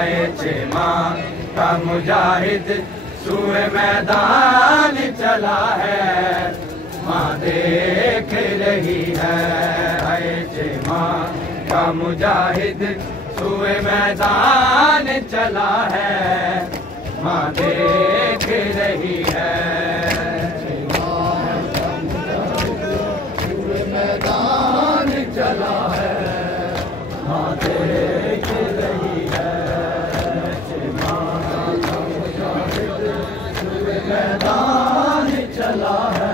माँ का मुजाहिद सूए मैदान चला है, माँ देख रही है। माँ का मुजाहिद सूए मैदान चला है, माँ देख रही है। सूए मैदान चला है, माँ देख रही है। मैदान चला है,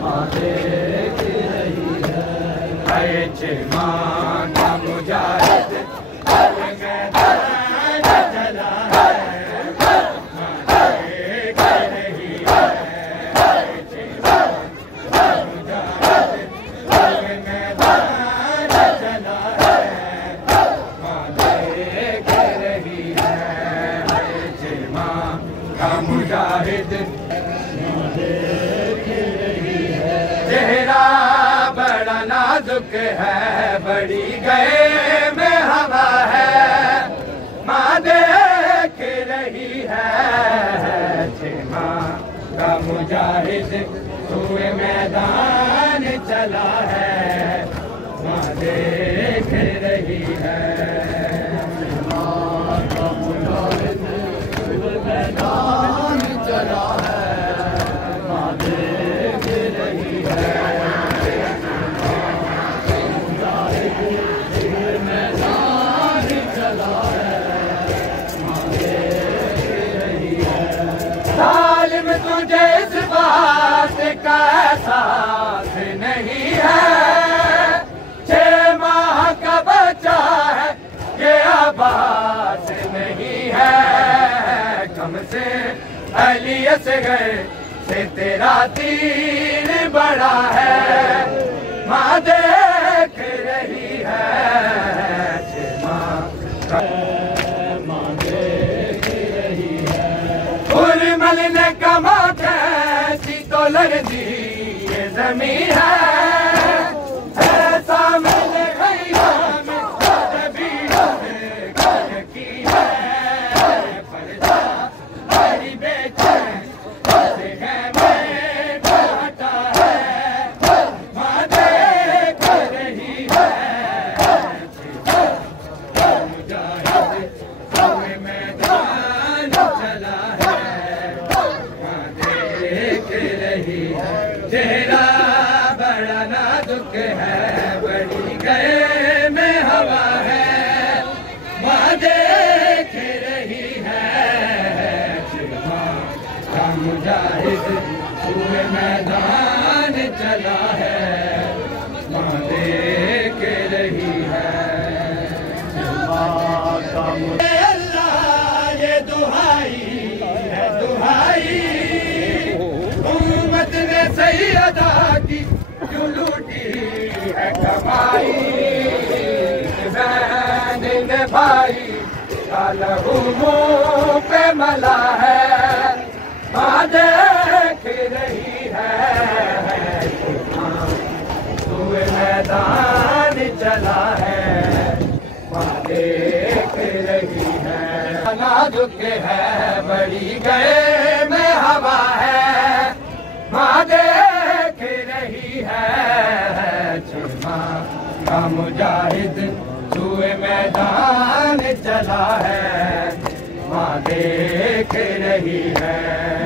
माँ देख रही है। माँ का मुजाहिद मैदान चला है, माँ देख रही है। माँ मुजाहिद मैदान चला है, माँ देख रही है। माँ का मुजाहिद चेहरा बड़ा नाजुक है, बड़ी गए में हवा है, माँ देख रही है। माँ का मुजाहिद सूए मैदान चला है, माँ देख रही है। माँ का मुजाहिद सूए मैदान चला है, माँ देख रही है। मैदान चला है, माँ देख रही है। जालिम तुझे इस बात का एहसास नहीं है, 6 माह का बच्चा है ये आबाद नहीं है। कम से अली असगर से तेरा दीन बड़ा है, माँ देख रही है। माँ देख रही है। उर्मल ने कमा कैसी तो लर्जी ये जमीन है, ऐसा मिल गई हमें तभी घर की है। परदा बड़ी बेचैन है, मैं घाटा है, माँ देख रही है। मुजाहिद सूए मैदान चला है, माँ देख रही है। चेहरा बड़ा नाजुक है, बड़ी गए में हवा है, माँ देख रही है। का मुजाहिद सूए मैदान चला है, माँ देख रही है। अल्लाह ये दुहाई है दुहाई, उम्मत ने सैयदा की जो लूटी है कमाई। बहन ने भाई का लहू मुँह पे मला है, माँ देख रही है। सूए मैदान चला है, माँ देख रही है। नाजुक है, बड़ी गए में हवा है, माँ देख रही है। माँ का मुजाहिद सूए मैदान चला है, माँ देख रही है।